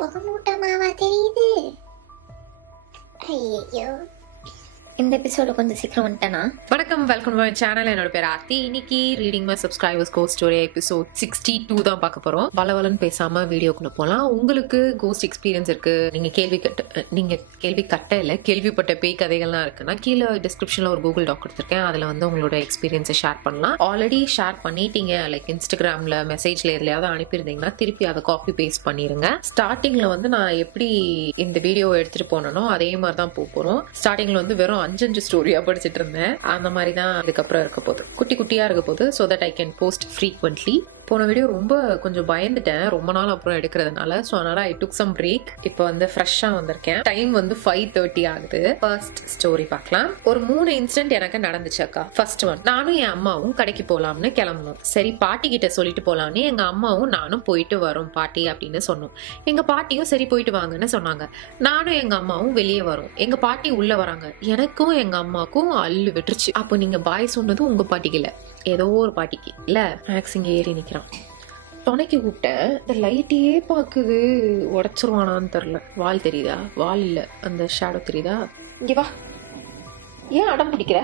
புகமூட்டமாவா தெரியுது? ஐயோ, இந்த எபிசோட கொஞ்சம் சீக்கிரம் வந்துட்டேனா? வணக்கம், வெல்கம் டு மை சேனல். என்னோட பேர் ஆர்த்தி. இன்னைக்கு reading my subscribers cost story episode 62 தான் பார்க்க போறோம். வளவலன்னு பேசாம வீடியோக்குள்ள போலாம். உங்களுக்கு கோஸ்ட் எக்ஸ்பீரியன்ஸ் இருக்கு, நீங்க கேள்வி கேள்விப்பட்ட பேய் கதைகள்லாம் இருக்குன்னா கீழே டிஸ்கிரிப்ஷன்ல ஒரு கூகுள் டாக் கொடுத்துருக்கேன். அதுல வந்து உங்களோட எக்ஸ்பீரியன்ஸை ஷேர் பண்ணலாம். ஆல்ரெடி ஷேர் பண்ணிட்டீங்க, லைக் இன்ஸ்டாகிராம்ல மெசேஜ்ல எதுலையாவது அனுப்பியிருந்தீங்கன்னா திருப்பி அதை காப்பி பேஸ்ட் பண்ணிருங்க. ஸ்டார்டிங்ல வந்து நான் எப்படி இந்த வீடியோ எடுத்துட்டு போனனோ அதே மாதிரி தான் போறோம். ஸ்டார்டிங்ல வந்து வெறும் 5 ஸ்டோரியா படிச்சுட்டு இருந்தேன். அந்த மாதிரி தான் இதுக்கப்புறம் இருக்க போகுது, குட்டி குட்டியா இருக்க போகுது. So that I can post frequently. போன வீடியோ ரொம்ப கொஞ்சம் பயந்துட்டேன், ரொம்ப நாள் அப்புறம் எடுக்கிறதுனால. ஸோ அதனால ஐ டுக் சம் பிரேக். இப்போ வந்து ஃப்ரெஷ்ஷாக வந்திருக்கேன். டைம் வந்து 5:30 ஆகுது. ஃபர்ஸ்ட் ஸ்டோரி பார்க்கலாம். ஒரு 3 இன்சிடென்ட் எனக்கு நடந்துச்சு அக்கா. ஃபர்ஸ்ட் ஒன், நானும் என் அம்மாவும் கடைக்கு போகலாம்னு கிளம்பணும். சரி, பாட்டி கிட்ட சொல்லிட்டு போகலான்னு எங்க அம்மாவும் நானும் போயிட்டு வரோம் பாட்டி அப்படின்னு சொன்னோம். எங்க பாட்டியும் சரி போயிட்டு வாங்கன்னு சொன்னாங்க. நானும் எங்க அம்மாவும் வெளியே வரோம். எங்க பாட்டி உள்ள வராங்க. எனக்கும் எங்க அம்மாவுக்கும் அள்ளு விட்டுருச்சு. அப்போ நீங்க பாய் சொன்னது உங்க பாட்டிக்கு இல்ல, ஏதோ ஒரு பாட்டிக்கு இல்ல. மேக்ஸ் இங்க ஏறி நிக்கிறான். துணைக்கு கூப்பிட்டேன். இந்த லைட்டையே பாக்குது, உடச்சிருவானான்னு தெரியல. வால் தெரியுதா? வால் இல்ல, அந்த ஷேடோ தெரியுதா? இங்க வா. ஏன் அடம் பிடிக்கிற?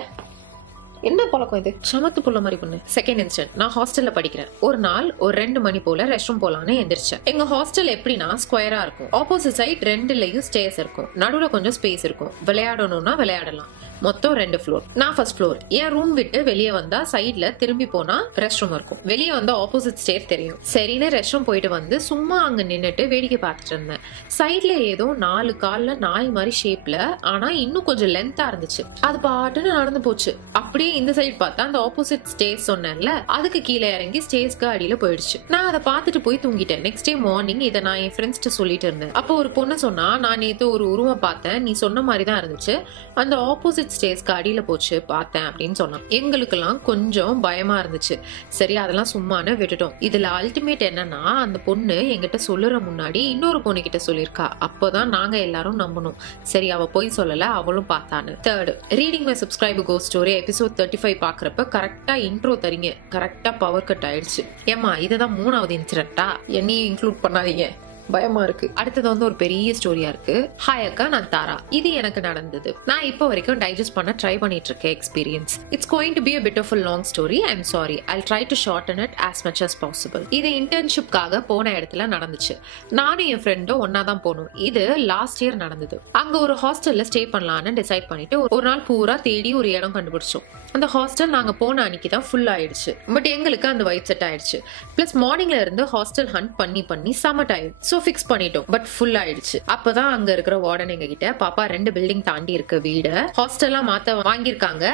என்ன பழக்கம் இது? சமத்து புள்ள மாதிரி பண்ணு. செகண்ட் இன்ஸ்டன்ட், நான் ஹாஸ்டல்ல படிக்கிறேன். ஒரு நாள் ஒரு 2 மணி போல ரெஸ்ட் ரூம் போலான்னு எந்திரிச்சேன். எங்க ஹாஸ்டல் எப்படின்னா ஸ்கொயரா இருக்கும். ஆப்போசிட் சைட் 2லயும் ஸ்டேர்ஸ் இருக்கும். நடுவுல கொஞ்சம் ஸ்பேஸ் இருக்கும். விளையாடணும்னா விளையாடலாம். மொத்தம் 2 ஃப்ளோர். நான் ஃபர்ஸ்ட் ஃப்ளோர். என் ரூம் விட்டு வெளியே வந்தா சைட்ல திரும்பி போனா ரெஸ்ட் ரூம் இருக்கும். வெளியே வந்தா ஆப்போசிட் ஸ்டேர் தெரியும். சரின்னு ரெஸ்ட் ரூம் போயிட்டு வந்து சும்மா அங்க நின்னுட்டு வேடிக்கை பார்த்துட்டு இருந்தேன். சைட்ல ஏதோ 4 கால்ல நாய் மாதிரி ஷேப்ல, ஆனா இன்னும் கொஞ்சம் லென்த்தா இருந்துச்சு. அது பாட்டுன்னு நடந்து போச்சு. அப்படியே இந்த சைடு பார்த்தா அந்த ஆப்போசிட் ஸ்டேர்ஸ் சொன்னேன்ல, அதுக்கு கீழே இறங்கி ஸ்டேர்ஸ்க்கு அடியில போயிடுச்சு. நான் அதை பார்த்துட்டு போய் தூங்கிட்டேன். நெக்ஸ்ட் டே மார்னிங் இதை நான் என் ஃப்ரெண்ட்ஸ்ட்டு சொல்லிட்டு இருந்தேன். அப்போ ஒரு பொண்ணு சொன்னா, நான் நேத்து ஒரு உருவம் பார்த்தேன், நீ சொன்ன மாதிரி தான் இருந்துச்சு, அந்த ஆப்போசிட் ஸ்டேர்ஸ்க்கு அடியில போச்சு பார்த்தேன் அப்படின்னு சொன்னான். எங்களுக்கெல்லாம் கொஞ்சம் பயமா இருந்துச்சு. சரி, அதெல்லாம் சும்மானு விட்டுட்டோம். இதுல அல்டிமேட் என்னன்னா, அந்த பொண்ணு என்கிட்ட சொல்லுற முன்னாடி இன்னொரு பொண்ணு கிட்ட சொல்லியிருக்கா. அப்போதான் நாங்க எல்லாரும் நம்பணும். சரி, அவ போய் சொல்லல, அவளும் பார்த்தான்னு. Third, reading my subscriber ghost story episode 35 பாக்குறப்ப கரெக்டா இன்ட்ரோ தரீங்க, கரெக்டா பவர் கட் ஆயிடுச்சு. ஏமா, இதுதான் 3வது இன்சிடென்ட்டா? என்னையும் இன்க்ளூட் பண்ணாதீங்க, பயமா இருக்கு. அடுத்தது வந்து ஒரு பெரிய ஸ்டோரியா இருக்கு. ஹாய் அக்கா, நான் தாரா. இது எனக்கு நடந்தது. நான் இப்போ வரைக்கும் டைஜஸ்ட் பண்ண ட்ரை பண்ணிட்டு இருக்கேன் experience. It's going to be a bit of a long story. I'm sorry. I'll try to shorten it as much as possible. இது இன்டர்ன்ஷிப்காக போன இடத்துல நடந்துச்சு. நானும் என் ஃப்ரெண்டும் ஒன்னா தான் போனோம். இது லாஸ்ட் இயர் நடந்தது. அங்க ஒரு ஹாஸ்டல்ல ஸ்டே பண்ணலான்னு டிசைட் பண்ணிட்டு ஒரு நாள் பூரா தேடி ஒரு இடம் கண்டுபிடிச்சோம். அந்த ஹாஸ்டல் நாங்க போன அன்னைக்கு தான் ஃபுல் ஆயிடுச்சு. பட் எங்களுக்கு அந்த வைப் செட் ஆயிடுச்சு. பிளஸ் மார்னிங்ல இருந்து ஹாஸ்டல் ஹண்ட் பண்ணி சமட் ஆயிடுச்சு. சோ ஃபிக்ஸ் பண்ணிட்டோம். பட் ஃபுல் ஆயிடுச்சு. அப்பதான் அங்க இருக்கிற வார்டன் எங்க கிட்ட, பாப்பா 2 பில்டிங் தாண்டி இருக்க வீடு ஹாஸ்டல்லா மாத்த வாங்கியிருக்காங்க,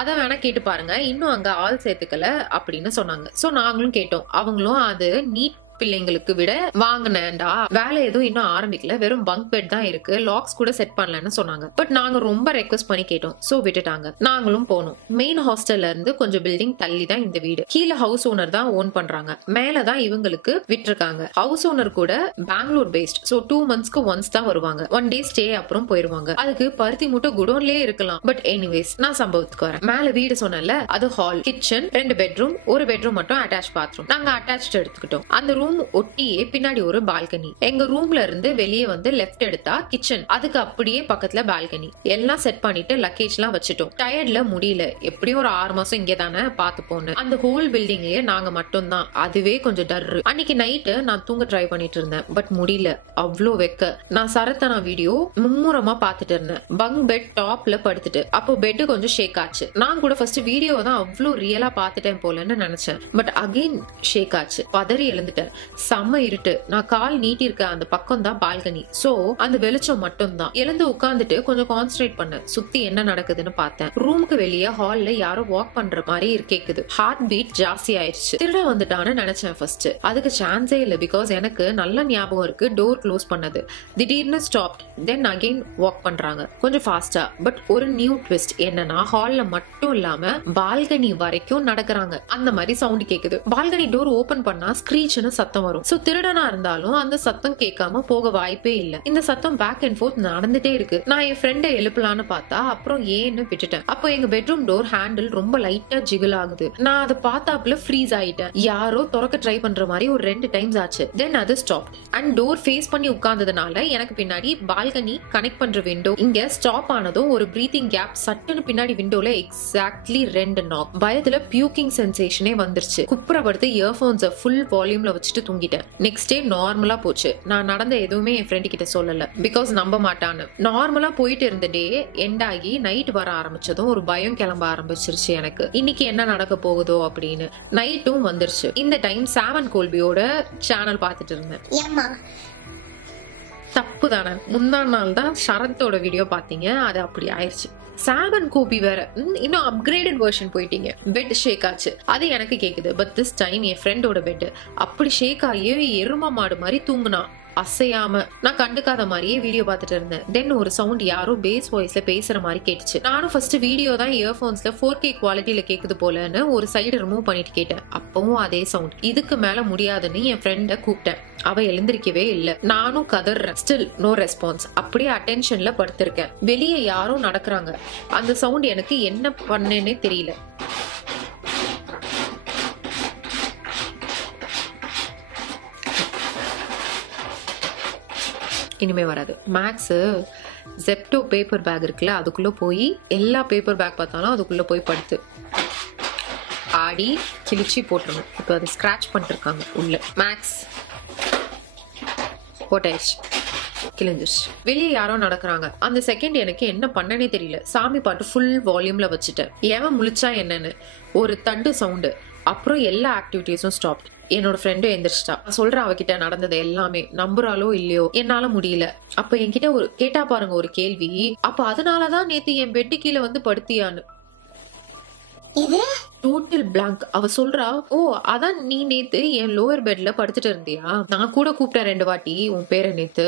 அதை வேணா கேட்டு பாருங்க, இன்னும் அங்க ஆள் சேர்த்துக்கல அப்படின்னு சொன்னாங்க. சோ நாங்களும் கேட்டோம். அவங்களும் அது நீட் பிள்ளைங்களுக்கு விட வாங்கினேன்டா, வேலை எதுவும் இன்னும் ஆரம்பிக்கல, வெறும் பங்க் பெட் தான் இருக்கு, லாக்ஸ் கூட செட் பண்ணலன்னு சொன்னாங்க. பட் நாங்க ரொம்ப ரெக்வஸ்ட் பண்ணி கேட்டோம். சோ விட்டுட்டாங்க. நாங்களும் போனோம். மெயின் ஹாஸ்டல்ல இருந்து கொஞ்சம் பில்டிங் தள்ளி தான் இந்த வீடு. கீழே ஹவுஸ் ஓனர் தான் ஓன் பண்றாங்க, மேலதான் இவங்களுக்கு விட்டுருக்காங்க. ஹவுஸ் ஓனர் கூட பெங்களூர் பேஸ்ட். சோ 2 monthsக்கு ஒன்ஸ் தான் வருவாங்க. 1 day ஸ்டே அப்புறம் போயிருவாங்க. அதுக்கு பருத்தி மூட்டை குடோன்லயே இருக்கலாம். பட் எனிவேஸ், நான் சம்பவத்துக்கு வரேன். மேல வீடு சொன்னல, அது ஹால், கிச்சன், 2 பெட்ரூம், ஒரு பெட்ரூம் மட்டும் அட்டாச் பாத்ரூம். நாங்க அட்டாச் எடுத்துக்கிட்டோம். அந்த ரூம் ஒட்டியே பின்னாடி ஒரு பால்கனி. எங்க ரூம்ல இருந்து வெளியே வந்து லெஃப்ட் எடுத்தா கிச்சன், அதுக்கு அப்படியே பக்கத்துல பால்கனி. எல்லாம் செட் பண்ணிட்டு லக்கேஜ் எல்லாம் வச்சுட்டோம். டயர்ட்ல முடியல, எப்படியும் ஒரு 6 மாசம் இங்கே தானே பார்த்து போனேன். அந்த ஹோல் பில்டிங்லயே நாங்க மட்டும் தான். அதுவே கொஞ்சம் டர்ரு. அன்னைக்கு நைட்டு நான் தூங்க ட்ரை பண்ணிட்டு இருந்தேன். பட் முடியல, அவ்வளோ வெக்க. நான் சரத்தனா வீடியோ மும்முரமா பாத்துட்டு இருந்தேன். பங்க் பெட் டாப்ல படுத்துட்டு. அப்போ பெட் கொஞ்சம் ஷேக் ஆச்சு. நான் கூட ஃபர்ஸ்ட் வீடியோ தான் அவ்வளோ ரியலா பாத்துட்டேன் போலன்னு நினைச்சேன். பட் அகைன் ஷேக் ஆச்சு. பதறி எழுந்துட்டேன். செம்ம இருட்டு. நான் கால் நீட்டி இருக்க அந்த பக்கம் தான் பால்கனி. சோ அந்த வெளிச்சம் மட்டும் தான். எழுந்து உட்கார்ந்துட்டு கொஞ்சம் கான்சென்ட்ரேட் பண்ணேன். சுத்தி என்ன நடக்குதுன்னு பார்த்தேன். ரூமுக்கு வெளியே ஹால்ல யாரோ வாக் பண்ற மாதிரி கேக்குது. ஹார்ட் பீட் ஜாஸ்தி ஆயிடுச்சு. திருட வந்துட்டான்னு நினைச்சேன் ஃபர்ஸ்ட். அதுக்கு சான்ஸே இல்ல. பிகாஸ் எனக்கு நல்ல ஞாபகம் இருக்கு டோர் க்ளோஸ் பண்ணது. திடீர்னு ஸ்டாப், தென் அகைன் வாக் பண்றாங்க கொஞ்சம் ஃபாஸ்டா. பட் ஒரு நியூ ட்விஸ்ட் என்னன்னா, ஹால்ல மட்டும் இல்லாம பால்கனி வரைக்கும் நடக்கிறாங்க. அந்த மாதிரி சவுண்ட் கேக்குது. பால்கனி டோர் ஓபன் பண்ணா ஸ்க்ரீச்னு சத்தம் சத்தம் வரும். சோ திருடனா இருந்தாலும் அந்த சத்தம் கேட்காம போக வாய்ப்பே இல்ல. இந்த சத்தம் பேக் அண்ட் ஃபோர்த் நடந்துட்டே இருக்கு. நான் என் ஃப்ரெண்டை எழுப்பலான்னு பார்த்தா அப்புறம் ஏன்னு விட்டுட்டேன். அப்போ எங்க பெட்ரூம் டோர் ஹேண்டில் ரொம்ப லைட்டா ஜிகிள் ஆகுது. நான் அதை பார்த்தாப்புல ஃப்ரீஸ் ஆயிட்டேன். யாரோ திறக்க ட்ரை பண்ற மாதிரி ஒரு 2 டைம்ஸ் ஆச்சு. தென் அது ஸ்டாப் அண்ட் டோர் ஃபேஸ் பண்ணி உட்கார்ந்ததுனால எனக்கு பின்னாடி பால்கனி கனெக்ட் பண்ற விண்டோ இங்க ஸ்டாப் ஆனதும் ஒரு பிரீத்திங் கேப் சட்டுன்னு பின்னாடி விண்டோல எக்ஸாக்ட்லி 2 நாக். பயத்துல பியூக்கிங் சென்சேஷனே வந்துருச்சு. குப்புறப்படுத்து இயர்போன்ஸை ஃபுல் வால்யூம்ல வச்சுட்டு தூங்கிட்டேன். நெக்ஸ்ட் டே நார்மலா போச்சு. நான் நடந்த எதுவுமே என் ஃப்ரெண்டு கிட்ட சொல்லல, பிகாஸ் நம்ப மாட்டான்னு. நார்மலா போயிட்டு இருந்த டே எண்ட் ஆகி நைட் வர ஆரம்பிச்சதும் ஒரு பயம் கிளம்ப ஆரம்பிச்சிருச்சு எனக்கு. இன்னைக்கு என்ன நடக்க போகுதோ அப்படின்னு. நைட்டும் வந்துருச்சு. இந்த டைம் சாவன் கோல்பியோட சேனல் பார்த்துட்டு இருந்தேன். தப்பு தானே, முந்தா நாள் தான் சரத்தோட வீடியோ பாத்தீங்க, அது அப்படி ஆயிடுச்சு. சாவன் கோபி வேற இன்னும் அப்கிரேடட் வெர்ஷன் போயிட்டீங்க. பெட் ஷேக் ஆச்சு, அது எனக்கு கேக்குது. பட் திஸ் டைம் என் ஃப்ரெண்டோட பெட் அப்படி ஷேக் ஆகி எரும மாடு மாதிரி தூங்குனா, அசையாம. நான் கண்டுக்காத மாதிரியே வீடியோ பார்த்துட்டு இருந்தேன். தென் ஒரு சவுண்ட் யாரோ பேஸ் வாய்ஸ்ல பேசுற மாதிரி கேட்டுச்சு. நானும் ஃபர்ஸ்ட் வீடியோ தான் இயர்போன்ஸ்ல 4K குவாலிட்டியில கேக்குது போலன்னு ஒரு சைடு ரிமூவ் பண்ணிட்டு கேட்டேன். அப்பவும் அதே சவுண்ட். இதுக்கு மேல முடியாதுன்னு என் ஃப்ரெண்ட கூப்பிட்டேன். அவ எழுந்திருக்கவே இல்லை. நானும் கதறேன். Still no response. அப்படியே அட்டென்ஷன்ல படுத்திருக்கேன். வெளியே யாரும் நடக்கிறாங்க. அந்த சவுண்ட் எனக்கு என்ன பண்ணேன்னே தெரியல. இனிமே வராது. மேக்ஸ் ஜெப்டோ பேப்பர் பேக் இருக்குல்ல, அதுக்குள்ள போய் எல்லா பேப்பர் பேக் பார்த்தாலும் அதுக்குள்ள போய் படுத்து ஆடி கிழிச்சி போட்டுருணும். இப்போ அது ஸ்கிராச் பண்ணிருக்காங்க உள்ள. மேக்ஸ் போட்டாச்சு, கிழிஞ்சிருச்சு. வெளியே யாரோ நடக்கிறாங்க. அந்த செகண்ட் எனக்கு என்ன பண்ணனே தெரியல. சாமி பாட்டு ஃபுல் வால்யூம்ல வச்சுட்டேன். ஏன் முழிச்சா என்னன்னு ஒரு தண்டு சவுண்டு. அப்புறம் எல்லா ஆக்டிவிட்டிஸும் ஸ்டாப். என்னோட ஃப்ரெண்டும் எந்திரிச்சிட்டா. சொல்றேன் அவகிட்ட நடந்தது எல்லாமே. நம்புறாலோ இல்லையோ என்னால முடியல. அப்ப என்கிட்ட ஒரு கேட்டா பாருங்க ஒரு கேள்வி. அப்ப அதனாலதான் நேத்து என் பெட்டு கீழே வந்து படுத்தியான்னு. Total blank. அவ சொல்றா, ஓ அதான் நீ நேத்து என் லோவர் பெட்ல படுத்துட்டு இருந்தியா? நான் கூட கூப்பிட்டேன் 2 வாட்டி உன் பேரை நேத்து.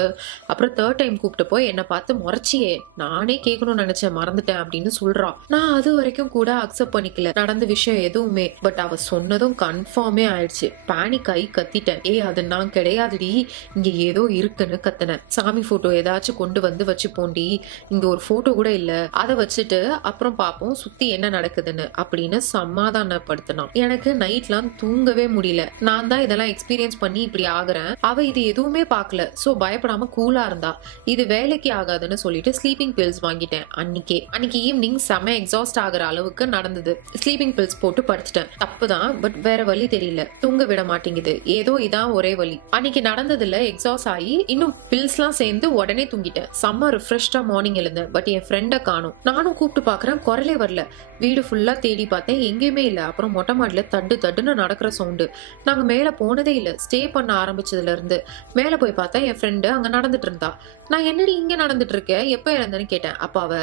அப்புறம் 3rd டைம் கூப்பிட்டப்போ என்ன பார்த்து முறைச்சியே. நானே கேட்கணும்னு நினைச்சேன், மறந்துட்டேன் அப்படின்னு சொல்றா. நான் அது வரைக்கும் கூட அக்செப்ட் பண்ணிக்கல நடந்த விஷயம் எதுவுமே. பட் அவ சொன்னதும் கன்ஃபார்மே ஆயிடுச்சு. பேனிக் ஆகி கத்திட்டேன். அது நான் கிடையாதுடி, இங்க ஏதோ இருக்குன்னு கத்தினேன். சாமி போட்டோ ஏதாச்சும் கொண்டு வந்து வச்சு போண்டி, இங்க ஒரு போட்டோ கூட இல்ல, அதை வச்சுட்டு அப்புறம் பாப்போம் சுத்தி என்ன நடக்குதுன்னு அப்படின்னு சமாதானப்படுத்தினான். எனக்கு நைட்லாம் தூங்கவே முடியல. நான் தான் இதெல்லாம் எக்ஸ்பீரியன்ஸ் பண்ணி இப்படி ஆகுறேன். அவ இது எதுவுமே பார்க்கல. சோ பயப்படாம கூலா இருந்தா. இது வேலைக்கு ஆகாதுன்னு சொல்லிட்டு ஸ்லீப்பிங் பில்ஸ் வாங்கிட்டேன். அன்னைக்கு ஈவினிங் செம எக்ஸாஸ்ட் ஆகுற அளவுக்கு நடந்தது. ஸ்லீப்பிங் பில்ஸ் போட்டு படுத்துட்டேன். தப்புதான், பட் வேற வழி தெரியல. தூங்க விட மாட்டேங்குது. ஏதோ இதான் ஒரே வழி. அன்னைக்கு நடந்ததுல எக்ஸாஸ்ட் ஆகி இன்னும் பில்ஸ் எல்லாம் சேர்ந்து உடனே தூங்கிட்டேன். செம்ம ரிஃப்ரெஷ்டா மார்னிங் எழுந்தேன். பட் என் ஃப்ரெண்ட காணோம். நானும் கூப்பிட்டு பாக்குறேன், குரலே வரல. வீடு ஃபுல்லா தேடி பார்த்தேன், எங்கேயுமே இல்ல. அப்புறம் மொட்டை மாடியில தட்டுன்னு நடக்கிற சவுண்டு. நாங்க மேல போனதே இல்ல. ஸ்டே பண்ண ஆரம்பிச்சதுல இருந்து. மேல போய் பார்த்தா என் ஃப்ரெண்டு அங்க நடந்துட்டு இருந்தா. நான் என்னடி இங்க நடந்துட்டு இருக்கேன், எப்ப இறந்தேன்னு கேட்டேன். அப்ப அவ,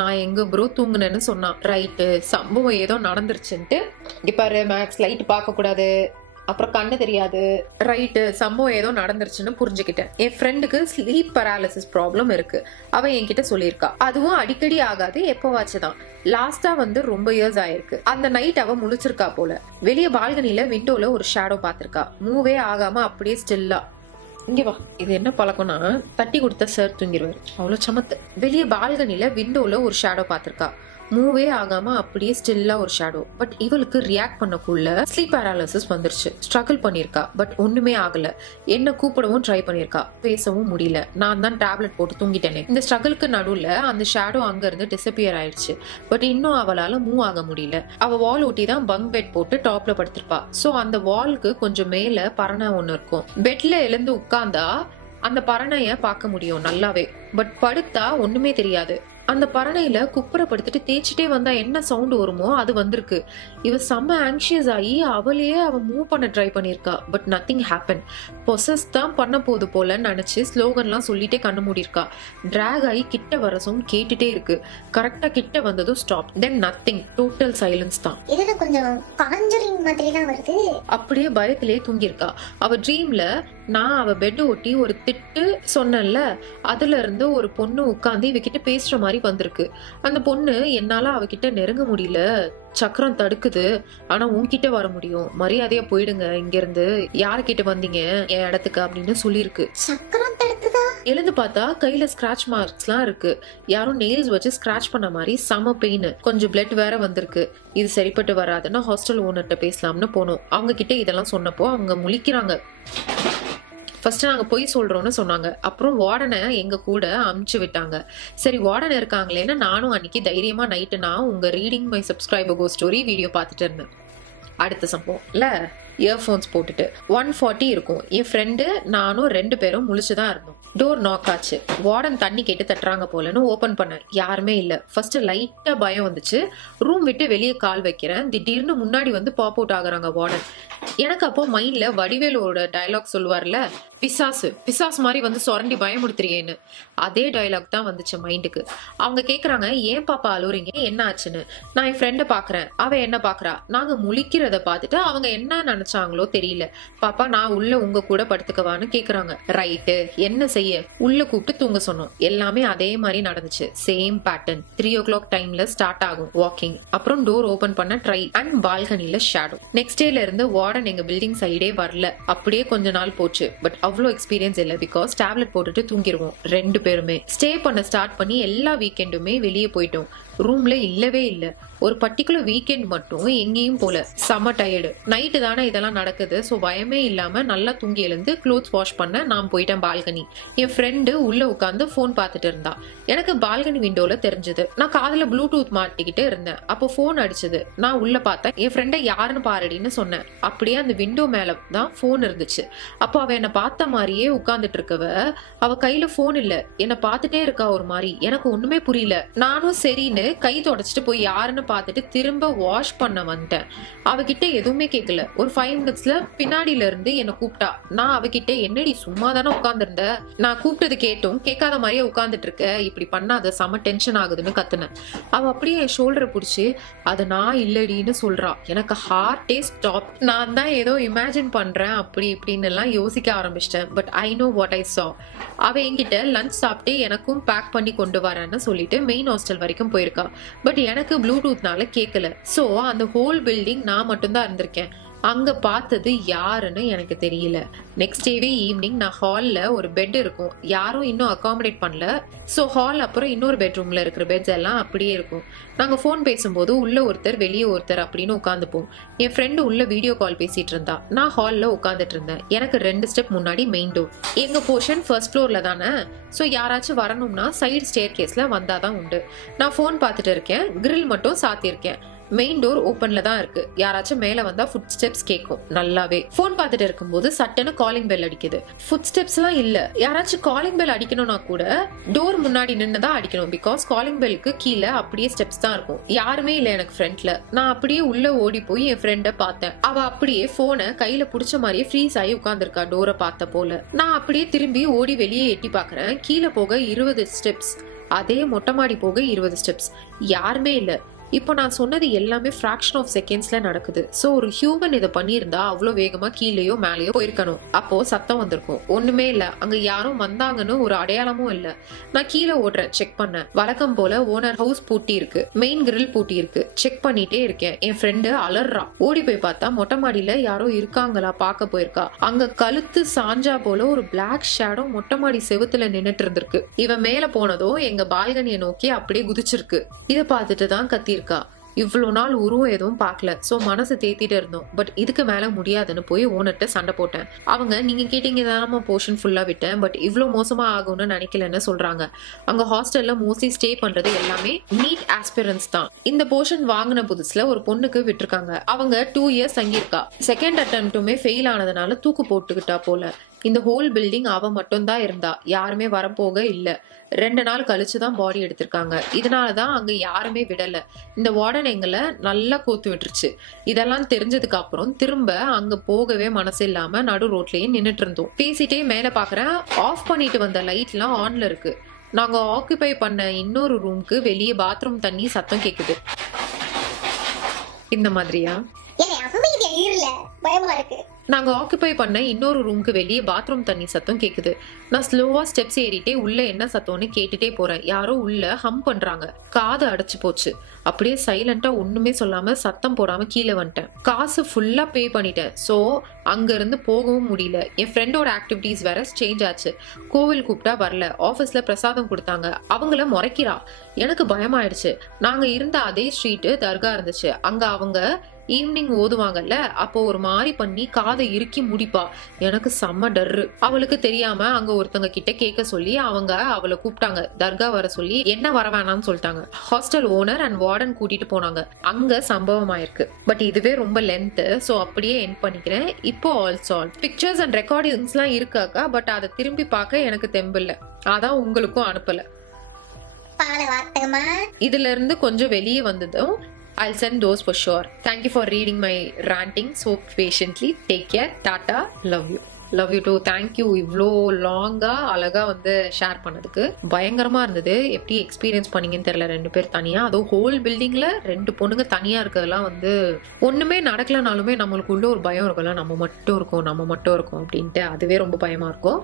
நான் எங்க ப்ரோ தூங்குனேன்னு சொன்னான். ரைட்டு, சம்பவம் ஏதோ நடந்துருச்சுன்ட்டு. இப்பாரு மேக்ஸ், லைட் பார்க்க கூடாது, அப்புறம் கண்ணு தெரியாது. ரைட்டு, சம்பவம் ஏதோ நடந்துருச்சுன்னு புரிஞ்சுக்கிட்டேன். என் ஃப்ரெண்டுக்கு ஸ்லீப் பேராலிசிஸ் ப்ராப்ளம் இருக்கு. அவ என்கிட்ட சொல்லியிருக்கா. அதுவும் அடிக்கடி ஆகாது, எப்பவாச்சுதான். லாஸ்டா வந்து ரொம்ப இயர்ஸ் ஆயிருக்கு. அந்த நைட் அவ முழிச்சிருக்கா போல. வெளியே பால்கனில விண்டோல ஒரு ஷேடோ பாத்திருக்கா. மூவே ஆகாம அப்படியே ஸ்டில்லா. இங்க வா. இது என்ன பழக்கம்னா, தட்டி கொடுத்த சார் தூங்கிடுவாரு. அவ்வளவு சமத்து. வெளியே பால்கனில விண்டோல ஒரு ஷேடோ பாத்திருக்கா. மூவே ஆகாம அப்படியே ஸ்டில்லா ஒரு ஷேடோ. பட் இவளுக்கு ரியாக்ட் பண்ணக்குள்ள ஸ்லீப் பேராலிசிஸ் வந்துருச்சு. ஸ்ட்ரகிள் பண்ணிருக்கா. பட் ஒண்ணுமே ஆகல. என்ன கூப்பிடவும் ட்ரை பண்ணிருக்கா. பேசவும் முடியல. நான் தான் டேப்லெட் போட்டு தூங்கிட்டேனே. இந்த ஸ்ட்ரகிளுக்கு நடுவுல அந்த ஷேடோ அங்க இருந்து டிசப்பியர் ஆயிடுச்சு. பட் இன்னும் அவளால மூவ் ஆக முடியல. அவ வால் ஒட்டி தான் பங்க் பெட் போட்டு டாப்ல படுத்திருப்பா. சோ அந்த வால்க்கு கொஞ்சம் மேல பரணை ஒண்ணு இருக்கும். பெட்ல எழுந்து உட்கார்ந்தா அந்த பரணைய பார்க்க முடியும் நல்லாவே. பட் படுத்தா ஒண்ணுமே தெரியாது. அந்த பரணையில குப்புறப்படுத்திட்டு தேய்ச்சிட்டே வந்தா என்ன சவுண்ட் வருமோ அது வந்திருக்கு. இவ செம்ம ஆங்ஷியஸ் ஆகி அவளையே அவ மூவ் பண்ண ட்ரை பண்ணிருக்கா. But nothing happen. பொசஸ் தான் பண்ண போது போல நினைச்சு ஸ்லோகன்லாம் சொல்லிட்டே கண்ணு மூடிருக்கா. டிராக் ஆகி கிட்ட வர சவுண்ட் கேட்டுட்டே இருக்கு. கரெக்டா கிட்ட வந்ததும் ஸ்டாப். தென் நத்திங். டோட்டல் சைலன்ஸ் தான். அப்படியே பயத்திலே தூங்கிருக்கா. அவ ட்ரீம்ல நான் அவ பெட் ஒட்டி ஒரு திட்டு சொன்னேன்ல, அதுல இருந்து ஒரு பொண்ணு உட்காந்து இவகிட்ட பேசுற மாதிரி வந்திருக்கு. அந்த பொண்ணு என்னால அவகிட்ட நெருங்க முடியல, சக்கரம் தடுக்குது, ஆனா உன்கிட்ட வர முடியும், மரியாதையா போயிடுங்க இங்க இருந்து, யாருக்கிட்ட வந்தீங்க என் இடத்துக்கு அப்படின்னு சொல்லிருக்கு. சக்கரம் தடுக்குதா? எழுந்து பார்த்தா கையில ஸ்கிராச் மார்க்ஸ்லாம் இருக்கு. யாரும் நெயில்ஸ் வச்சு ஸ்கிராச் பண்ண மாதிரி செம பெயின், கொஞ்சம் பிளட் வேற வந்திருக்கு. இது சரிப்பட்டு வராதுன்னா ஹாஸ்டல் ஓனர்கிட்ட பேசலாம்னு போனோம். அவங்க கிட்ட இதெல்லாம் சொன்னப்போ அவங்க முழிக்கிறாங்க. ஃபர்ஸ்ட் நாங்க போய் சொல்றோம்னு சொன்னாங்க. அப்புறம் வார்டனை எங்க கூட அமுச்சு விட்டாங்க. சரி வார்டன் இருக்காங்களேன்னு நானும் அன்னைக்கு தைரியமா நைட்டு நான் உங்க ரீடிங் மை சப்ஸ்கிரைபர் கோ ஸ்டோரி வீடியோ பார்த்துட்டு இருந்தேன். அடுத்த சம்பவம் இல்ல, இயர்ஃபோன்ஸ் போட்டுட்டு 140 இருக்கும். என் ஃப்ரெண்டு நானும் 2 பேரும் முழிச்சுதான் இருந்தோம். டோர் நாக் ஆச்சு. வார்டன் தண்ணி கேட்டு தட்டுறாங்க போலன்னு ஓபன் பண்ணேன். யாருமே இல்ல. ஃபர்ஸ்ட் லைட்டா பயம் வந்துச்சு. ரூம் விட்டு வெளியே கால் வைக்கிறேன். திடீர்னு முன்னாடி வந்து பாப் அவுட் ஆகுறாங்க வார்டன். எனக்கு அப்போ மைண்ட்ல வடிவேலோட டயலாக் சொல்லுவார்ல, பிசாசு பிசாஸ் மாதிரி வந்து சொரண்டி பயமுடுத்துறீங்கன்னு, அதே டயலாக் தான் வந்துச்சு மைண்டுக்கு. அவங்க கேக்குறாங்க, ஏன் பாப்பா அழுவுறீங்க, என்ன ஆச்சுன்னு. நான் என் ஃப்ரெண்டை பாக்குறேன், அவ என்ன பாக்குறா. நாங்க முழிக்கிறத பார்த்துட்டு அவங்க என்ன நினைச்சாங்களோ தெரியல. பாப்பா நான் உள்ள உங்க கூட படுத்துக்கவான்னு கேக்குறாங்க. ரைட்டு, என்ன செய்ய, உள்ள கூப்பிட்டு தூங்க சொன்னோம். எல்லாமே அதே மாதிரி நடந்துச்சு. Same pattern. 3 o'clock டைம்ல ஸ்டார்ட் ஆகும் வாக்கிங். அப்புறம் டோர் ஓபன் பண்ண ட்ரை அண்ட் பால்கனில ஷேடோ. நெக்ஸ்ட் டேல இருந்து வார்டன் எங்க பில்டிங் சைடே வரல. அப்படியே கொஞ்ச நாள் போச்சு. பட் அவ்வளோ எக்ஸ்பீரியன்ஸ் இல்லை. பிகாஸ் டேப்லெட் போட்டுட்டு தூங்கிடுவோம் 2 பேருமே. ஸ்டே பண்ண ஸ்டார்ட் பண்ணி எல்லா வீக்கெண்டுமே வெளியே போயிட்டோம். ரூம்ல இல்லவே இல்லை. ஒரு பர்டிகுலர் வீக்கெண்ட் மட்டும் எங்கேயும் போல. செம டயர்டு. நைட்டு தானே இதெல்லாம் நடக்குது. ஸோ பயமே இல்லாம நல்லா தூங்கி எழுந்து க்ளோத்ஸ் வாஷ் பண்ண நான் போயிட்டேன் பால்கனி. என் ஃப்ரெண்டு உள்ள உட்காந்து ஃபோன் பார்த்துட்டு இருந்தா. எனக்கு பால்கனி விண்டோல தெரிஞ்சது. நான் காதுல ப்ளூடூத் மாட்டிக்கிட்டு இருந்தேன். அப்போ ஃபோன் அடிச்சது. நான் உள்ள பார்த்தேன். என் ஃப்ரெண்டை யாருன்னு பாருடின்னு சொன்னேன். அப்படியே அந்த விண்டோ மேல தான் ஃபோன் இருந்துச்சு. அப்போ அவ என்னை பார்த்த மாதிரியே உட்கார்ந்துட்டு இருக்கவ, அவ கையில ஃபோன் இல்ல, என்னை பார்த்துட்டே இருக்கா ஒரு மாதிரி. எனக்கு ஒண்ணுமே புரியல. நானும் சரின்னு கை தொடச்சிட்டு போய் யாருன்னு பார்த்துட்டு திரும்ப வாஷ் பண்ண வந்துட்டேன். அவகிட்ட எதுவுமே கேட்கல. ஒரு 5 minutesல பின்னாடியில இருந்து என்ன கூப்பிட்டா. நான் அவகிட்ட, என்னடி சும்மா தானே உட்கார்ந்துருந்த, நான் கூப்பிட்டது கேட்டும் கேட்காத மாதிரியே உட்கார்ந்துட்டு இருக்க, இப்படி பண்ணாத, செம டென்ஷன் ஆகுதுன்னு கத்துனேன். அவ அப்படியே என் ஷோல்டரை பிடிச்சி, அது நான் இல்லடின்னு சொல்றா. எனக்கு ஹார்ட்டே ஸ்டாப். நான் தான் ஏதோ இமேஜின் பண்றேன் அப்படி இப்படின்னு எல்லாம் யோசிக்க ஆரம்பிச்சிட்டேன். But I know what I சா. அவ என்கிட்ட லஞ்ச் சாப்பிட்டு எனக்கும் பேக் பண்ணி கொண்டு வரேன்னு சொல்லிட்டு மெயின் ஹாஸ்டல் வரைக்கும் போயிருக்கா. பட் எனக்கு ப்ளூடூத்னால கேட்கல. ஸோ அந்த ஹோல் பில்டிங் நான் மட்டும்தான் இருந்திருக்கேன். அங்க பார்த்தது யாருன்னு எனக்கு தெரியல. நெக்ஸ்ட் டேவே ஈவினிங் நான் ஹால்ல ஒரு பெட் இருக்கும், யாரும் இன்னும் அகாமடேட் பண்ணல. ஸோ ஹால் அப்புறம் இன்னொரு பெட்ரூம்ல இருக்கிற பெட்ஸ் எல்லாம் அப்படியே இருக்கும். நாங்கள் ஃபோன் பேசும்போது உள்ள ஒருத்தர் வெளியே ஒருத்தர் அப்படின்னு உட்காந்துப்போம். என் ஃப்ரெண்டு உள்ள வீடியோ கால் பேசிட்டு இருந்தா. நான் ஹாலில் உட்காந்துட்டு இருந்தேன். எனக்கு 2 ஸ்டெப் முன்னாடி மெயின் டோர். எங்க போர்ஷன் ஃபர்ஸ்ட் ஃப்ளோர்ல தானே. ஸோ யாராச்சும் வரணும்னா சைடு ஸ்டேர் கேஸ்ல வந்தாதான் உண்டு. நான் ஃபோன் பார்த்துட்டு இருக்கேன். கிரில் மட்டும் சாத்தியிருக்கேன். மெயின் டோர் ஓப்பன்ல தான் இருக்கு. யாராச்சும் மேல வந்தா ஃபுட் ஸ்டெப்ஸ் கேட்கும் நல்லாவே. போன் பார்த்துட்டு இருக்கும்போது சட்டன்னு காலிங் பெல் அடிக்குது. ஃபுட் ஸ்டெப்ஸ் எல்லாம் இல்ல. யாராச்சும் காலிங் பெல் அடிக்கணும்னா கூட டோர் முன்னாடி நின்று தான் அடிக்கணும். பிகாஸ் காலிங் பெல்லுக்கு கீழே அப்படியே ஸ்டெப்ஸ் தான் இருக்கும். யாருமே இல்ல எனக்கு ஃப்ரெண்ட்ல. நான் அப்படியே உள்ள ஓடி போய் என் ஃப்ரெண்ட பார்த்தேன். அவ அப்படியே போனை கையில புடிச்ச மாதிரியே ஃப்ரீஸ் ஆகி உட்கார்ந்துருக்கா டோரை பார்த்த போல. நான் அப்படியே திரும்பி ஓடி வெளியே எட்டி பாக்குறேன். கீழே போக 20 ஸ்டெப்ஸ், அதே மொட்டை மாடி போக 20 ஸ்டெப்ஸ். யாருமே இல்ல. இப்போ நான் சொன்னது எல்லாமே ஃபிராக்ஷன் ஆஃப் செகண்ட்ஸ்ல நடக்குது. ஸோ ஒரு ஹியூமன் இதை பண்ணியிருந்தா அவ்வளோ வேகமா கீழேயோ மேலேயோ போயிருக்கணும். அப்போ சத்தம் வந்திருக்கும். ஒண்ணுமே இல்லை. அங்க யாரும் வந்தாங்கன்னு ஒரு அடையாளமும் இல்லை. நான் கீழே ஓடுறேன். செக் பண்ணேன். வழக்கம் போல ஓனர் ஹவுஸ் பூட்டி இருக்கு, மெயின் கிரில் பூட்டி இருக்கு. செக் பண்ணிட்டே இருக்கேன். என் ஃப்ரெண்டு அலர்றா. ஓடி போய் பார்த்தா மொட்டை மாடியில யாரோ இருக்காங்களா பார்க்க போயிருக்கா. அங்க கழுத்து சாஞ்சா போல ஒரு பிளாக் ஷேடோ மொட்டை மாடி செவுத்துல நின்னுட்டு இருந்திருக்கு. இவன் மேல போனதோ எங்க பால்கனியை நோக்கி அப்படியே குதிச்சிருக்கு. இதை பார்த்துட்டு தான் கத்தி இருக்கா. இவ்வளவு நாள் உருவம் எதுவும் பார்க்கல. சோ மனசு தேத்திட்டு இருந்தோம். பட் இதுக்கு மேல முடியாதுன்னு போய் ஓனர்ட்ட சண்டை போட்டேன். அவங்க, நீங்க கேட்டீங்க தானமா போர்ஷன் ஃபுல்லா விட்டேன், பட் இவ்வளவு மோசமா ஆகும்னு நினைக்கலன்னு சொல்றாங்க. அங்க ஹாஸ்டல்ல மோஸ்ட்லி ஸ்டே பண்றது எல்லாமே நீட் ஆஸ்பிரன்ஸ் தான். இந்த போர்ஷன் வாங்கின புதுசுல ஒரு பொண்ணுக்கு விட்டுருக்காங்க. அவங்க 2 இயர்ஸ் தங்கியிருக்கா. செகண்ட் அட்டெம்ப்டுமே ஃபெயில் ஆனதுனால தூக்கு போட்டுக்கிட்டா போல. இந்த ஹோல் பில்டிங் அவ மட்டும் தான் இருந்தா. யாருமே வரப்போக இல்ல. 2 நாள் கழிச்சுதான் பாடி எடுத்திருக்காங்க. இதனாலதான் அங்க யாருமே விடல. இந்த வார்டன் எங்களை நல்லா கோத்து விட்டுருச்சு. இதெல்லாம் தெரிஞ்சதுக்கு அப்புறம் திரும்ப அங்க போகவே மனசு இல்லாம நடு ரோட்லயே நின்னுட்டு இருந்தோம். பேசிட்டே மேல பாக்குறேன். ஆஃப் பண்ணிட்டு வந்த லைட் எல்லாம் ஆன்ல இருக்கு. நாங்க ஆக்குபை பண்ண இன்னொரு ரூம்க்கு வெளியே பாத்ரூம் தண்ணி சத்தம் கேக்குது. இந்த மாதிரியா பயமா இருக்கு. நாங்க ஆக்குபை பண்ண இன்னொரு ரூமுக்கு வெளியே பாத்ரூம் தண்ணி சத்தம் கேக்குது. நான் ஸ்லோவா ஸ்டெப்ஸ் ஏறிட்டே உள்ள என்ன சத்தம்னு கேட்டுட்டே போறேன். யாரோ உள்ள ஹம் பண்றாங்க. காது அடைச்சு போச்சு. அப்படியே சைலண்டா ஒண்ணுமே சொல்லாம சத்தம் போடாம கீழே வந்துட்டேன். காசு ஃபுல்லா பே பண்ணிட்டேன். சோ அங்க இருந்து போகவும் முடியல. என் ஃப்ரெண்டோட ஆக்டிவிட்டிஸ் வேற சேஞ்ச் ஆச்சு. கோவில் கூப்பிட்டா வரல. ஆபீஸ்ல பிரசாதம் கொடுத்தாங்க. அவங்கள முறைக்கிறா. எனக்கு பயமாயிடுச்சு. நாங்க இருந்த அதே ஸ்ட்ரீட் தர்கா இருந்துச்சு. அங்க அவங்க ஈவினிங் ஓதுவாங்கல்ல, அப்போ ஒரு மாதிரி பண்ணி காதை இறுக்கி முடிப்பா. எனக்கு செம்ம டர்ரு. அவளுக்கு தெரியாம அங்க ஒருத்தவங்க கிட்ட கேட்க சொல்லி அவங்க அவளை கூப்பிட்டாங்க. தர்கா வர சொல்லி என்ன வர வேணாம்னு சொல்லிட்டாங்க. ஹாஸ்டல் ஓனர் அண்ட் வார்டன் கூட்டிட்டு போனாங்க. அங்க சம்பவம் ஆயிருக்கு. பட் இதுவே ரொம்ப லென்த், சோ அப்படியே எண்ட் பண்ணிக்கிறேன். இப்போ all solve. Pictures and recordings எல்லாம் இருக்காக்கா, பட் அதை திரும்பி பார்க்க எனக்கு தெம்பில்ல. அதான் உங்களுக்கும் அனுப்பல. இதுல இருந்து கொஞ்சம் வெளியே வந்ததும் I'll send those for sure. Thank you for reading my ranting so patiently. Take care. Tata. Love you. Love you too. Thank you இவ்வளோ லாங்கா அழகா வந்து ஷேர் பண்ணதுக்கு. பயங்கரமா இருந்தது. எப்படி எக்ஸ்பீரியன்ஸ் பண்ணீங்கன்னு தெரியல. 2 பேர் தனியா, அதுவும் ஹோல் பில்டிங்ல 2 பொண்ணுங்க தனியா இருக்கிறதுலாம் வந்து ஒண்ணுமே நடக்கலனாலுமே நம்மளுக்கு உள்ள ஒரு பயம் இருக்கும்ல, நம்ம மட்டும் இருக்கோம் அப்படின்ட்டு. அதுவே ரொம்ப பயமா இருக்கும்.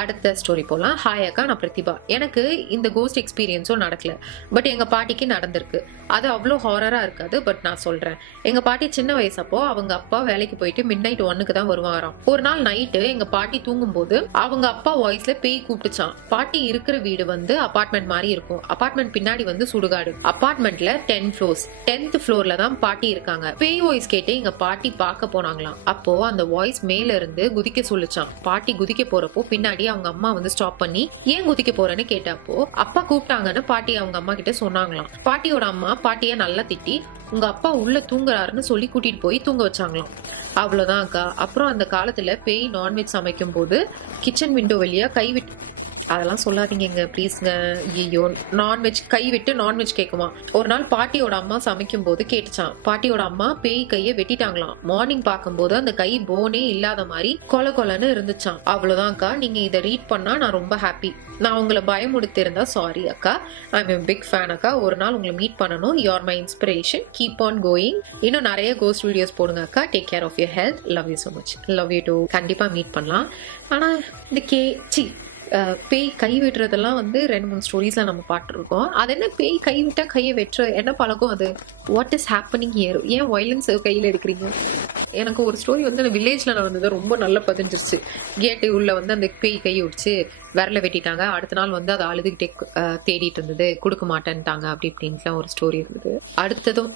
அடுத்த ஸ்டோரி போலாம். ஹாய் அக்கா, நான் பிரதிபா. எனக்கு இந்த கோஸ்ட் எக்ஸ்பீரியன்ஸும் நடக்கல, பட் எங்க பாட்டிக்கு நடந்திருக்கு. அது அவ்வளோ ஹாரரா இருக்காது, பட் நான் சொல்றேன். எங்க பாட்டி சின்ன வயசப்போ அவங்க அப்பா வேலைக்கு போயிட்டு மிட்நைட் 1க்கு தான் வருவாராம். ஒரு நாள் நைட்டு எங்க பாட்டி தூங்கும் போது அவங்க அப்பா வாய்ஸ்ல பேய் கூப்பிட்டுச்சான். பாட்டி இருக்கிற வீடு வந்து அபார்ட்மெண்ட் மாதிரி இருக்கும். அபார்ட்மெண்ட் பின்னாடி வந்து சுடுகாடு. அபார்ட்மெண்ட்ல 10 floors. 10th floorல தான் பாட்டி இருக்காங்க. பேய் வாய்ஸ் கேட்டு எங்க பாட்டி பார்க்க போனாங்களாம். அப்போ அந்த வாய்ஸ் மேல இருந்து குதிக்க சொல்லுச்சான். பாட்டி குதிக்க போறப்போ பின்னாடி அவங்க அம்மா வந்து ஸ்டாப் பண்ணி ஏன் குதிக்க போறேன்னு கேட்டப்போ அப்பா கூப்பிட்டாங்கன்னு பாட்டி அவங்க அம்மா கிட்ட சொன்னாங்களாம். பாட்டியோட அம்மா பாட்டிய நல்லா திட்டி உங்க அப்பா உள்ள தூங்குறாருன்னு சொல்லி கூட்டிட்டு போய் தூங்க வச்சாங்களாம். அவ்வளவுதான் அக்கா. அப்புறம் அந்த காலத்துல பேய் நான்வெஜ் சமைக்கும் போது கிச்சன் விண்டோ வழியா கைவிட்டு, அதெல்லாம் சொல்லாதீங்க ப்ளீஸ்ங்க. ஐயோ, நான்வெஜ் கைவிட்டு நான்வெஜ் கேட்குமா. ஒரு நாள் பாட்டியோட அம்மா சமைக்கும் போது கேட்டுச்சான். பாட்டியோட அம்மா பேய் கையை வெட்டிட்டாங்களாம். மார்னிங் பார்க்கும்போது அந்த கை போனே இல்லாத மாதிரி கொலன்னு இருந்துச்சான். அவ்வளவுதான் அக்கா. நீங்க இதை ரீட் பண்ணா நான் ரொம்ப ஹாப்பி. நான் உங்களை பயமுடுத்திருந்தா சாரி அக்கா. ஐ எம் பிக் ஃபேன் அக்கா. ஒரு நாள் உங்களை மீட் பண்ணணும். You are my inspiration. Keep on going. இன்னும் நிறைய கோஸ்ட் வீடியோஸ் போடுங்க அக்கா. Take care of your health. Love you so much. Love you too. கண்டிப்பா மீட் பண்ணலாம். ஆனா இந்த பேய் கை விடுறதெல்லாம் வந்து 2-3 ஸ்டோரிஸ்ல நம்ம பாத்துருக்கோம். அது என்ன பேய் கை விட்டா கையை வெற்ற என்ன பழக்கம் அது? What is happening here? ஏன் வயலன்ஸ் கையில எடுக்கிறீங்க? எனக்கு ஒரு ஸ்டோரி வந்து அந்த வில்லேஜ்ல நடந்தது ரொம்ப நல்லா பதிஞ்சிருச்சு. கேட்டு உள்ள வந்து அந்த பேய் கை விடுச்சு, விரல வெட்டிட்டாங்க. அடுத்த நாள் வந்து அதை அழுதுகிட்டே தேடிட்டு இருந்தது, கொடுக்க மாட்டேன்ட்டாங்க. அப்படி இப்படின்ட்டுலாம் ஒரு ஸ்டோரி இருந்தது. அடுத்ததும்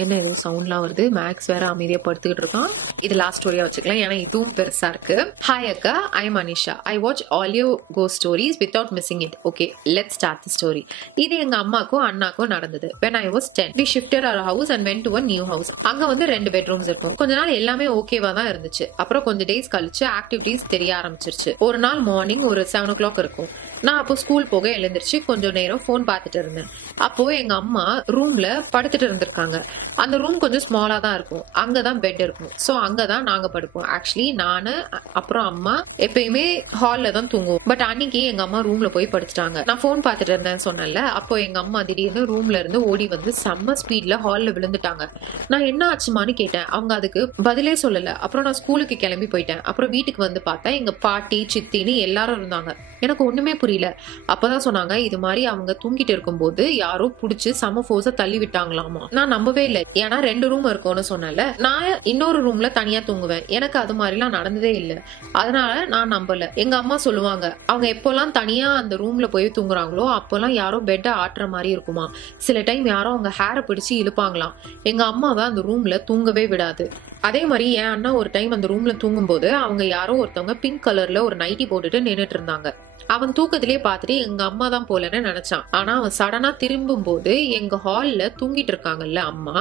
என்ன ஏதோ சவுண்ட்லாம் வருது. மேக்ஸ் வேற அமைதியா படுத்துக்கிட்டு இருக்கான். இது லாஸ்ட் ஸ்டோரியா வச்சுக்கலாம், ஏன்னா இதுவும் பெருசா இருக்கு. ஹாய் அக்கா, I am Anisha. I watch all you ghost stories without missing it. Okay, let's start the story. இது எங்க அம்மாக்கும் அண்ணாக்கும் நடந்தது. when I was 10 we shifted our house and went to a new house. அங்க வந்து 2 bedrooms இருக்கும். கொஞ்ச நாள் எல்லாமே ஓகேவா தான் இருந்துச்சு. அப்புறம் கொஞ்சம் டேஸ் கழிச்சு ஆக்டிவிட்டிஸ் தெரிய ஆரம்பிச்சிருச்சு. ஒரு நாள் மார்னிங் ஒரு 7 o'clock இருக்கும். நான் அப்போ ஸ்கூல் போக எழுந்திருச்சு கொஞ்சம் நேரம் போன் பார்த்துட்டு இருந்தேன். அப்போ எங்க அம்மா ரூம்ல படுத்துட்டு இருந்திருக்காங்க. அந்த ரூம் கொஞ்சம் ஸ்மாலா தான் இருக்கும். அங்கதான் பெட் இருக்கும். சோ அங்கதான் நாங்க படுப்போம். ஆக்சுவலி நானு அப்புறம் அம்மா எப்பயுமே ஹால்ல தான் தூங்குவோம். பட் அன்னைக்கு எங்க அம்மா ரூம்ல போய் படுத்துட்டாங்க. நான் போன் பார்த்துட்டு இருந்தேன் சொன்னேன்ல. அப்போ எங்க அம்மா திடீர்னு ரூம்ல இருந்து ஓடி வந்து செம்ம ஸ்பீட்ல ஹால்ல விழுந்துட்டாங்க. நான் என்ன ஆச்சுமான்னு கேட்டேன். அவங்க அதுக்கு பதிலே சொல்லல. அப்புறம் நான் ஸ்கூலுக்கு கிளம்பி போயிட்டேன். அப்புறம் வீட்டுக்கு வந்து பார்த்தேன் எங்க பாட்டி சித்தின்னு எல்லாரும் இருந்தாங்க. எனக்கு ஒண்ணுமே புரியல. அப்பதான் சொன்னாங்க இது மாதிரி அவங்க தூங்கிட்டு இருக்கும் போது யாரோ புடிச்சு செம ஃபோர்ஸா தள்ளி விட்டாங்களாமா. நான் நம்பவே இல்லை, ஏன்னா 2 ரூம் இருக்கும்னு சொன்னல. நான் இன்னொரு ரூம்ல தனியா தூங்குவேன். எனக்கு அது மாதிரிலாம் நடந்ததே இல்லை. அதனால நான் நம்பல. எங்க அம்மா சொல்லுவாங்க அவங்க எப்போல்லாம் தனியா அந்த ரூம்ல போய் தூங்குறாங்களோ அப்போல்லாம் யாரோ பெட்ட ஆட்டுற மாதிரி இருக்குமா. சில டைம் யாரோ அவங்க ஹேரை பிடிச்சு இழுப்பாங்களாம். எங்க அம்மாவை அந்த ரூம்ல தூங்கவே விடாது. அதே மாதிரி என் அண்ணா ஒரு டைம் அந்த ரூம்ல தூங்கும் போது அவங்க யாரோ ஒருத்தவங்க பிங்க் கலர்ல ஒரு நைட்டி போட்டுட்டு நின்னுட்டு இருந்தாங்க. அவன் தூக்கத்திலே பாத்துட்டு எங்க அம்மா தான் போலன்னு நினைச்சான். ஆனா அவன் சடனா திரும்பும் போது எங்க ஹால்ல தூங்கிட்டு இருக்காங்கல்ல அம்மா,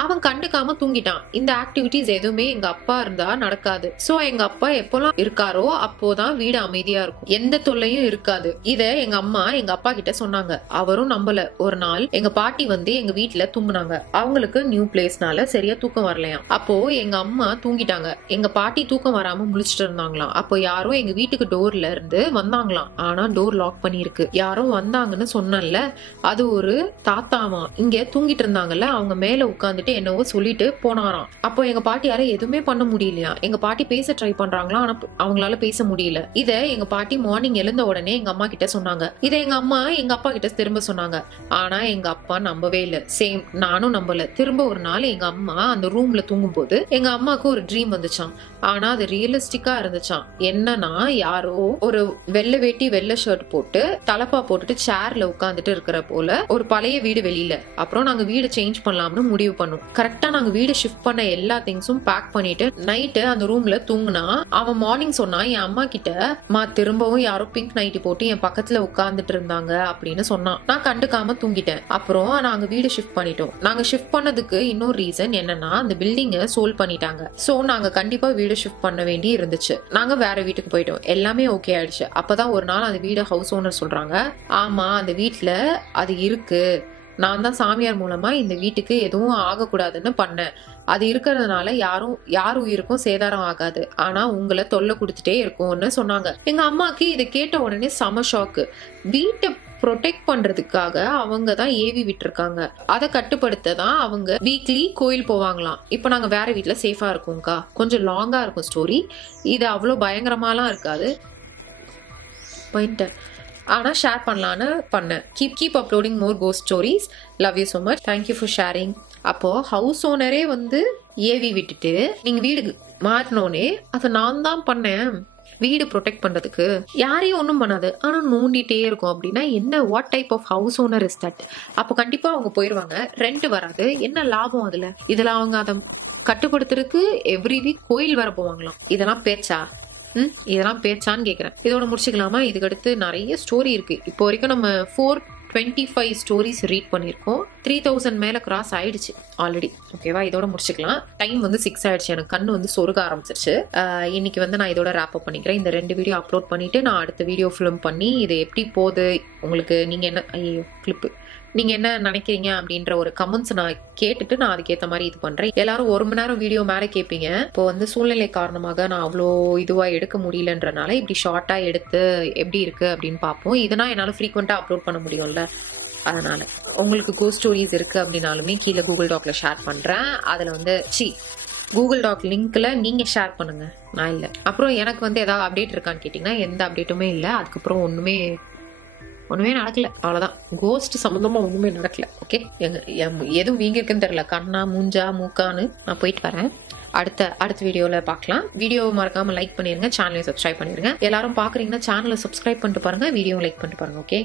அவன் கண்டுக்காம தூங்கிட்டான். இந்த ஆக்டிவிட்டிஸ் எதுவுமே எங்க அப்பா இருந்தா நடக்காது. சோ எங்க அப்பா எப்பெல்லாம் இருக்காரோ அப்போதான் வீடு அமைதியா இருக்கும், எந்த தொல்லையும் இருக்காது. இத எங்க அம்மா எங்க அப்பா கிட்ட சொன்னாங்க. அவரும் நம்பல. ஒரு நாள் எங்க பாட்டி வந்து எங்க வீட்டுல தூங்குனாங்க. அவங்களுக்கு நியூ பிளேஸ்னால சரியா தூக்கம் வரலையாம். அப்போ எங்க அம்மா தூங்கிட்டாங்க. எங்க பாட்டி தூக்கம் வராம முழிச்சிட்டு இருந்தாங்களாம். அப்போ யாரோ எங்க வீட்டுக்கு டோர்ல இருந்து வந்தாங்களாம். ஆனா டோர் லாக் பண்ணிருக்கு. யாரும் வந்தாங்கன்னு சொன்னல, அது ஒரு தாத்தாமா. இங்க தூங்கிட்டு இருந்தாங்கல்ல, அவங்க மேல உட்கார்ந்து வந்துட்டு என்னவோ சொல்லிட்டு போனாராம். அப்போ எங்க பாட்டியால எதுவுமே பண்ண முடியலையா. எங்க பாட்டி பேச ட்ரை பண்றாங்களா, ஆனா அவங்களால பேச முடியல. இத எங்க பாட்டி மார்னிங் எழுந்த உடனே எங்க அம்மா கிட்ட சொன்னாங்க. இதை எங்க அம்மா எங்க அப்பா கிட்ட திரும்ப சொன்னாங்க. ஆனா எங்க அப்பா நம்பவே இல்ல. சேம், நானும் நம்பல. திரும்ப ஒரு நாள் எங்க அம்மா அந்த ரூம்ல தூங்கும் போது எங்க அம்மாவுக்கு ஒரு ட்ரீம் வந்துச்சான். ஆனா அது ரியலிஸ்டிக்கா இருந்துச்சான். என்னன்னா, யாரோ ஒரு வெள்ளை வேட்டி வெள்ளை ஷர்ட் போட்டு தலப்பா போட்டுட்டு சேர்ல உட்காந்துட்டு இருக்கிற போல ஒரு பழைய வீடு வெளியில. அப்புறம் நாங்க வீடு சேஞ்ச் பண்ணலாம்னு முடிவு பண்ணோம். கரெக்டா நாங்க வீடு ஷிஃப்ட் பண்ண எல்லா திங்ஸும் பேக் பண்ணிட்டு நைட்டு அந்த ரூம்ல தூங்குனா, அவன் மார்னிங் சொன்னா என் அம்மா கிட்ட, திரும்பவும் யாரோ பிங்க் நைட்டி போட்டு என் பக்கத்துல உட்கார்ந்துட்டு இருந்தாங்க அப்படின்னு சொன்னான். நான் கண்டுக்காம தூங்கிட்டேன். அப்புறம் நாங்க வீடு ஷிஃப்ட் பண்ணிட்டோம். நாங்க ஷிஃப்ட் பண்ணதுக்கு இன்னொரு ரீசன் என்னன்னா, அந்த பில்டிங்க சோல்வ் பண்ணிட்டாங்க. சோ நாங்க கண்டிப்பா வீடு ஷிஃப்ட் பண்ண வேண்டி இருந்துச்சு. நாங்க வேற வீட்டுக்கு போயிட்டோம். எல்லாமே ஓகே ஆயிடுச்சு. அப்பதான் ஒரு நாள் அந்த வீடு ஹவுஸ் ஓனர் சொல்றாங்க, ஆமா அந்த வீட்டுல அது இருக்கு, நான் தான் சாமியார் மூலமா இந்த வீட்டுக்கு எதுவும் ஆகக்கூடாதுன்னு பண்ணேன். அது இருக்கிறதுனால யார் உயிருக்கும் சேதாரம் ஆகாது, ஆனா உங்களை தொல்லை கொடுத்துட்டே இருக்கும்னு சொன்னாங்க. எங்க அம்மாக்கு இதை கேட்ட உடனே செம ஷாக்கு. வீட்டை ப்ரொடெக்ட் பண்றதுக்காக அவங்க தான் ஏவி விட்டுருக்காங்க. அதை கட்டுப்படுத்த தான் அவங்க வீக்லி கோயில் போவாங்களாம். இப்போ நாங்க வேற வீட்டுல சேஃபா இருக்கோம்க்கா. கொஞ்சம் லாங்கா இருக்கும் ஸ்டோரி. இது அவ்வளோ பயங்கரமாலாம் இருக்காது, ஆனா ஷேர் பண்ணலான்னு பண்ணேன். Keep uploading more ghost stories. Love you so much. Thank you for sharing. அப்போ ஹவுஸ் ஓனரே வந்து ஏவி விட்டுட்டு நீங்க வீடு மாட்டினோடனே அதை நான் தான் பண்ணேன் வீடு ப்ரொடெக்ட் பண்றதுக்கு, யாரையும் ஒன்றும் பண்ணாது, ஆனா நோண்டிட்டே இருக்கும் அப்படின்னா என்ன? What type of house owner is that? அப்போ கண்டிப்பா அவங்க போயிருவாங்க, ரெண்ட் வராது, என்ன லாபம் அதுல? இதுல அவங்க அதை கட்டுப்படுத்துறதுக்கு எவ்ரி வீக் கோயில் வர போவாங்களாம். இதெல்லாம் பேச்சா? இதெல்லாம் பேச்சான்னு கேக்குறேன். இதோட முடிச்சுக்கலாமா? இதுக்கடுத்து நிறைய ஸ்டோரி இருக்கு. இப்போ வரைக்கும் நம்ம 425 ஸ்டோரிஸ் ரீட் பண்ணிருக்கோம். 3000 மேல கிராஸ் ஆயிடுச்சு ஆல்ரெடி. ஓகேவா, இதோட முடிச்சுக்கலாம். டைம் வந்து 6 ஆயிடுச்சு. எனக்கு கண்ணு வந்து சொருக ஆரம்பிச்சிருச்சு. இன்னைக்கு வந்து நான் இதோட ரேப் அப் பண்ணிக்கிறேன். இந்த 2 வீடியோ அப்லோட் பண்ணிட்டு நான் அடுத்த வீடியோ ஃபிலிம் பண்ணி இது எப்படி போகுது உங்களுக்கு, நீங்க என்ன கிளிப்பு நீங்க என்ன நினைக்கிறீங்க அப்படின்ற ஒரு கமெண்ட்ஸ் நான் கேட்டுட்டு நான் அதுக்கேற்ற மாதிரி இது பண்றேன். எல்லாரும் 1 மணி நேரம் வீடியோ மேலே கேட்பீங்க. இப்போ வந்து சூழ்நிலை காரணமாக நான் அவ்வளோ இதுவா எடுக்க முடியலன்றனால இப்படி ஷார்ட்டா எடுத்து எப்படி இருக்கு அப்படின்னு பார்ப்போம். இதனா என்னால் ஃப்ரீக்வெண்டா அப்லோட் பண்ண முடியும்ல, அதனால உங்களுக்கு கோஸ்ட் ஸ்டோரிஸ் இருக்கு அப்படின்னாலுமே கீழே கூகுள் டாக்ல ஷேர் பண்றேன். அதுல வந்து கூகுள் டாக் லிங்க்ல நீங்க ஷேர் பண்ணுங்க, நான் இல்லை. அப்புறம் எனக்கு வந்து ஏதாவது அப்டேட் இருக்கான்னு கேட்டீங்கன்னா எந்த அப்டேட்டுமே இல்லை. அதுக்கப்புறம் ஒண்ணுமே நடக்கல. அவ்வளவுதான். கோஸ்ட் சம்பந்தமா ஒண்ணுமே நடக்கல. ஓகே, எதுவும் வீங்க இருக்குன்னு தெரியல, கண்ணா மூஞ்சா மூக்கான்னு. நான் போயிட்டு வரேன். அடுத்த வீடியோல பார்க்கலாம். வீடியோ மறக்காம லைக் பண்ணிருங்க, சேனலை சப்ஸ்கிரைப் பண்ணிருங்க. எல்லாரும் பாக்குறீங்கன்னா சேனலை சப்ஸ்கிரைப் பண்ணிட்டு பாருங்க, வீடியோ லைக் பண்ணிட்டு பாருங்க. ஓகே.